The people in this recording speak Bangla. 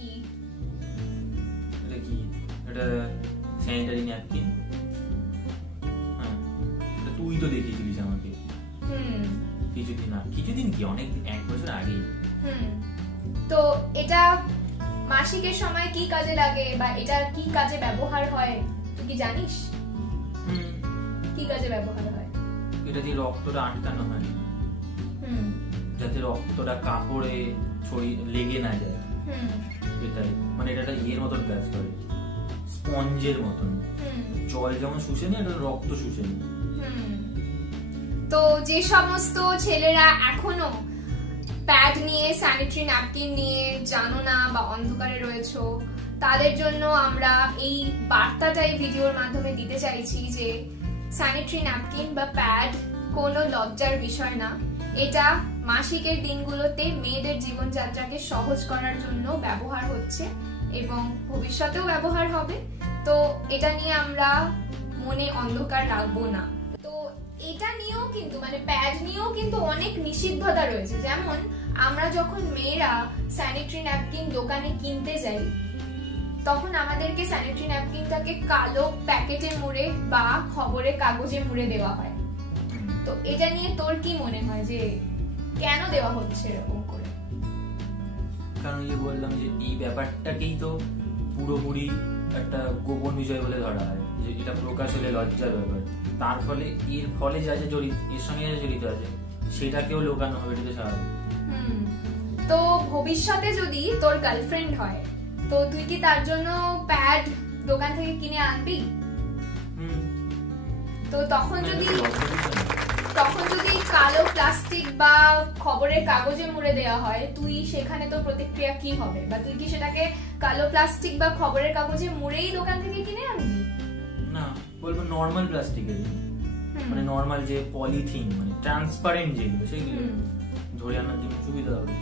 কি এটা কি? এটা স্যানিটারি ন্যাপকিন। হ্যাঁ, এটা তুই তো দেখিয়েছিলিস আমাকে কিছুদিন কি অনেক 1 বছর আগে। তো এটা মাসিকের সময় কি কাজে লাগে বা এটা কি কাজে ব্যবহার হয় তুই কি জানিস? কি কাজে ব্যবহার হয়? এটা দিয়ে রক্তটা আটকানো হয়, যাতে রক্তটা কাপড়ে লেগে না যায়। এটাই মানে এটা ইয়ের মতন কাজ করে, স্পঞ্জের মতন। জল যেমন শুষে নেয়, এটা রক্ত শুষে নেয়। তো যে সমস্ত ছেলেরা এখনো প্যাড নিয়ে, স্যানিটারি ন্যাপকিন নিয়ে জানো না বা অন্ধকারে রয়েছো, তাদের জন্য আমরা এই বার্তাটা এই ভিডিওর মাধ্যমে দিতে চাইছি যে স্যানিটারি ন্যাপকিন বা প্যাড কোনো লজ্জার বিষয় না। এটা মাসিকের দিনগুলোতে মেয়েদের জীবনযাত্রাকে সহজ করার জন্য ব্যবহার হচ্ছে এবং ভবিষ্যতেও ব্যবহার হবে। তো এটা নিয়ে আমরা মনে অন্ধকার রাখবো না। তো এটা নিয়েও কিন্তু মানে প্যাড নিয়েও কিন্তু অনেক নিষিদ্ধতা রয়েছে। যেমন আমরা যখন মেয়েরা স্যানিটারি ন্যাপকিন দোকানে কিনতে যাই, তখন আমাদেরকে স্যানিটারি ন্যাপকিনটাকে কালো প্যাকেটে মুড়ে বা খবরের কাগজে মুড়ে দেওয়া হয়। তো এটা নিয়ে তোর কি মনে হয় যে কেন দেওয়া হচ্ছে এরকম করে? কারণ যে বললাম যে এই ব্যাপারটাকেই তো পুরোপুরি একটা গোপন বিষয় বলে ধরা হয়, যে এটা প্রকাশ হলে লজ্জার ব্যাপার। তার ফলে এর ফলে যা যা জড়িত, এর সঙ্গে যা জড়িত আছে সেটাকেও লোকানো হবে, এটা তো স্বাভাবিক। তো ভবিষ্যতে যদি তোর গার্লফ্রেন্ড হয়, তো তুই কি তার জন্য প্যাড দোকান থেকে কিনে আনবি? তো তখন যদি কালো প্লাস্টিক বা খবরের কাগজে মুড়ে দেওয়া হয়, তুই সেখানে তোর প্রতিক্রিয়া কি হবে? বা তুই কি সেটাকে কালো প্লাস্টিক বা খবরের কাগজে মুড়েই দোকান থেকে কিনে আনবি? না, বলবো নরমাল প্লাস্টিকের, মানে নরমাল যে পলিথিন, মানে ট্রান্সপারেন্ট যেগুলো, সেইগুলো ধরে আনার জন্য সুবিধা হবে।